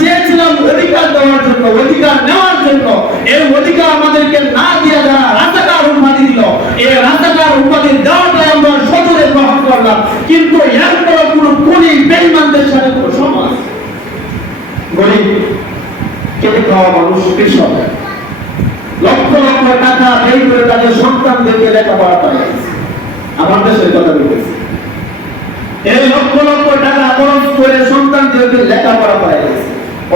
চেয়েছিলাম অধিকার দেওয়ার জন্য, অধিকার নেওয়ার জন্য। এই অধিকার আমাদেরকে না দিয়ে যারা রাজাকার উপাধি দিল, এই রাজাকার উপাধি দেওয়াটাই আমরা সদরে গ্রহণ করলাম। কিন্তু এরপর কোনো খুনি বেঈমানদের সাথে কোনো সমাজ গরিব খেটে খাওয়া মানুষ, কৃষক লক্ষ লক্ষ টাকা ব্যয় করে তাদের সন্তানদেরকে লেখাপড়া করাইছে। আমার দেশের কথা বলতেছি, এই লক্ষ লক্ষ টাকা খরচ করে সন্তানদেরকে লেখাপড়া করাইছে,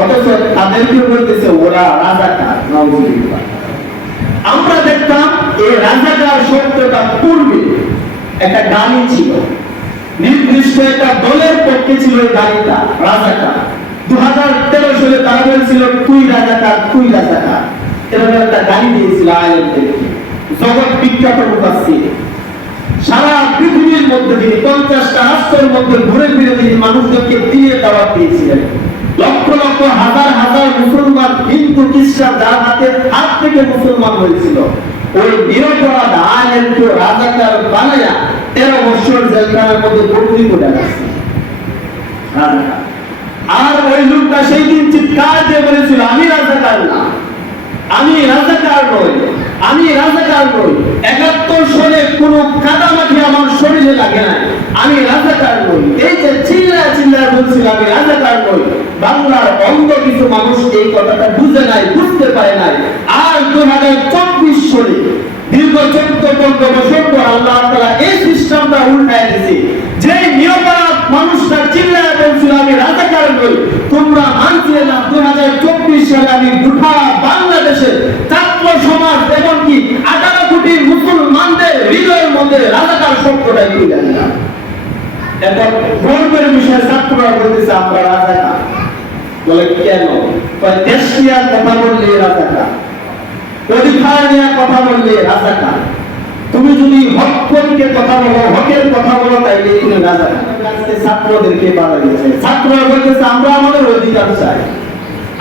অথচ তাদেরকে বলতেছে ওরা রাজাকার। নাউজুবিল্লাহ। আমরা দেখতাম এই রাজাকার শব্দটা পূর্বে একটা গালি ছিল, নির্দিষ্ট একটা দলের পক্ষে ছিল এই গালিটা রাজাকার। 2013 সালে তারা বলছিল তুই রাজাকার, তুই রাজাকার, এরকম একটা গালি দিয়েছিল আলেমদেরকে। জগৎ বিখ্যাত মুফাসসির, সারা পৃথিবীর মধ্যে তিনি 50টা রাষ্ট্রের মধ্যে ঘুরে ফিরে তিনি মানুষদেরকে দিনের দাওয়াত দিয়েছিলেন। লক্ষ লক্ষ হাজার হাজার মুসলমান হিন্দু খ্রিস্টান যার হাত থেকে মুসলমান হয়েছিল, ওই নিরপরাধ আলেমকে রাজাকার বানায়া 13 বছর জেলখানার মধ্যে বন্দী করে রাখছে রাজাকার। আর ওই লোকটা সেই দিন চিৎকার দিয়ে বলেছিল আমি রাজাকার না, আমি রাজাকার নই, আমি রাজাকার নই। 71 সালে কোন কাদামাটি আমার শরীরে লাগে না, আমি রাজাকার নই। এই যে চিল্লা চিল্লা বলছিল আমি রাজাকার নই, বাংলার অন্ধ কিছু মানুষ এই কথাটা বুঝে নাই, বুঝতে পারে নাই। আর 2024 সালে দীর্ঘ 14-15 বছর পর আল্লাহ তাআলা এই সিস্টেমটা উল্টায় দিয়েছে। যে নিরপরাধ মানুষটা চিল্লায় বলছিল আমি রাজাকার নই, তোমরা মানছিলে না। 2024 সালে আমি গোটা বাংলাদেশের ছাত্র সমাজ এমনকি 18 কোটি মুসলমানদের হৃদয়ের মধ্যে রাজাকার শব্দটাই তুলে আনলাম। এখন গর্বের বিষয় ছাত্ররা বলতেছে আমরা রাজাকার। বলে কেন? দেশ নিয়ে কথা বললে রাজাকার, অধিকার নিয়ে কথা বললে রাজাকার। তুমি যদি হক পক্ষে কথা বলো, হকের কথা বলো, তাইলে তুমি রাজাকার। আজকে ছাত্রদেরকে বাধা দিচ্ছে, ছাত্ররা বলতেছে আমরা আমাদের অধিকার চাই।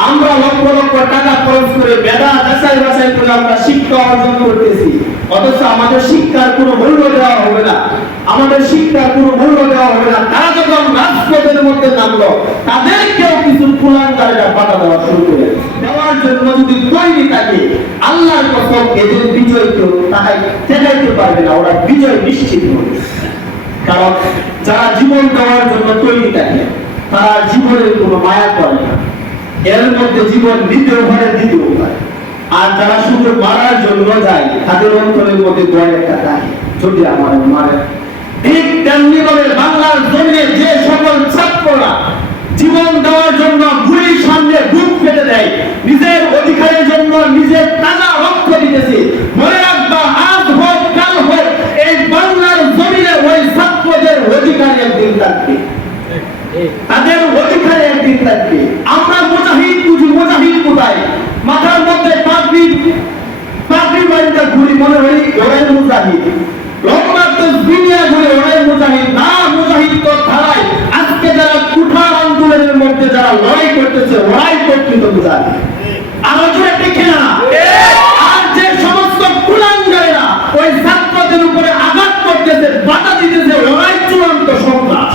আমরা লক্ষ লক্ষ টাকা খরচ করে মেধা যাচাই বাছাই করে আমরা শিক্ষা অর্জন করতেছি, অথচ আমাদের শিক্ষার কোনো মূল্য দেওয়া হবে না, আমাদের শিক্ষার কোনো মূল্য দেওয়া হবে না। তারা যখন রাজপথের মধ্যে নামলো, তাদেরকেও কিছু কুলাঙ্গারেরা বাধা দেওয়া শুরু করে দেওয়ার জন্য যদি তৈরি থাকে, আল্লাহর কসম এদের বিজয় কেউ তাহাই ঠেকাইতে পারবে না, ওরা বিজয় নিশ্চিত হবে। কারণ যারা জীবন দেওয়ার জন্য তৈরি থাকে তারা জীবনের কোনো মায়া করে না, এর মধ্যে জীবন দিতেও পারে, দিতেও পারে। আর যারা শুধু মারার জন্য যায় তাদের অন্তরের মধ্যে দোয়ার একটা থাকে, যদি আমার মারে। ঠিক তেমনি ভাবে বাংলার জমিনে যে সকল ছাত্ররা জীবন দেওয়ার জন্য গুলির সামনে বুক পেতে দেয়, নিজের অধিকারের জন্য নিজের টাকা রক্ত দিতেছে, মনে রাখবা আজ হোক কাল হোক এই বাংলার জমিনে ওই ছাত্রদের অধিকার একদিন থাকবে, তাদের অধিকারে একদিন থাকবে। আমরা মুজাহিদ বুঝি, মুজাহিদ কোথায়? মাথার মধ্যে পাগড়ি বাড়িটা ঘুরি, মনে হয় ওরাই মুজাহিদ। লম্বা তসবিহ ঘুরে ওরাই মুজাহিদ না, মুজাহিদ তো ধারায় আজকে যারা কুঠার আন্দোলনের মধ্যে যারা লড়াই করতেছে ওরাই প্রকৃত মুজাহিদ। আরো জোরে ঠিক না? আর যে সমস্ত কুলাঙ্গারেরা ওই ছাত্রদের উপরে আঘাত করতেছে, বাধা দিতেছে, ওরাই চূড়ান্ত সন্ত্রাস।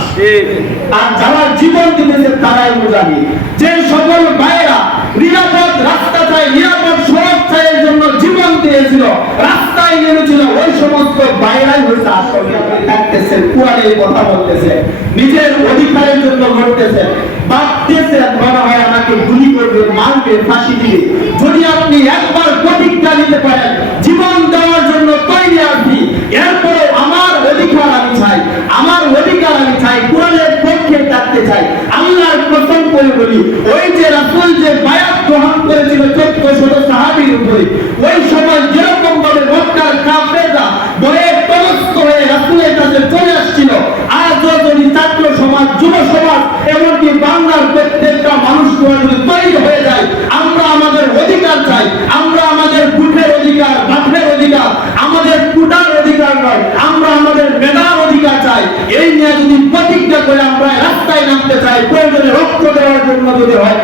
আর যারা জীবন দিতেছে তারাই মুজাহিদ। যে সকল ভাইয়েরা নিরাপদ রাস্তা চাই, নিরাপদ সড়ক চাই এর জন্য জীবন দিয়েছিল, রাস্তায় নেমেছিল, ওই সমস্ত ভাইয়েরাই হয়েছে আসলে আপনি থাকতেছেন, কোরআনের কথা বলতেছে, নিজের অধিকারের জন্য লড়তেছে, ভাবতেছে মনে হয় আমাকে গুলি করবে, মারবে, ফাঁসি দিবে। যদি আপনি একবার প্রতিজ্ঞা নিতে পারেন জীবন দেওয়ার জন্য তৈরি আছি, এরপরে আমার অধিকার আমি চাই, আমার অধিকার আমি চাই, কোরআনের পক্ষে থাকতে চাই। আল্লাহর কসম করে বলি, ওই যে রাসূল যে বায়াত গ্রহণ করেছিল 1400 সাহাবীর উপরে, ওই সময় যেরকম ভাবে মক্কার কাফেররা ভয়ে ত্রস্ত হয়ে রাসূলের কাছে চলে আসছিল, আজও যদি ছাত্র সমাজ, যুব সমাজ, এমনকি বাংলার প্রত্যেকটা মানুষ যদি তৈরি হয়ে যায়, আমরা আমাদের অধিকার চাই, আমরা আমাদের বুথের অধিকার, বাথের অধিকার, আমাদের কুটার অধিকার নয়, আমরা আমাদের মেধার অধিকার চাই। এই নিয়ে যদি প্রতিজ্ঞা করে আমরা রাস্তায় নামতে চাই, প্রয়োজনে রক্ত দেওয়ার জন্য যদি হয়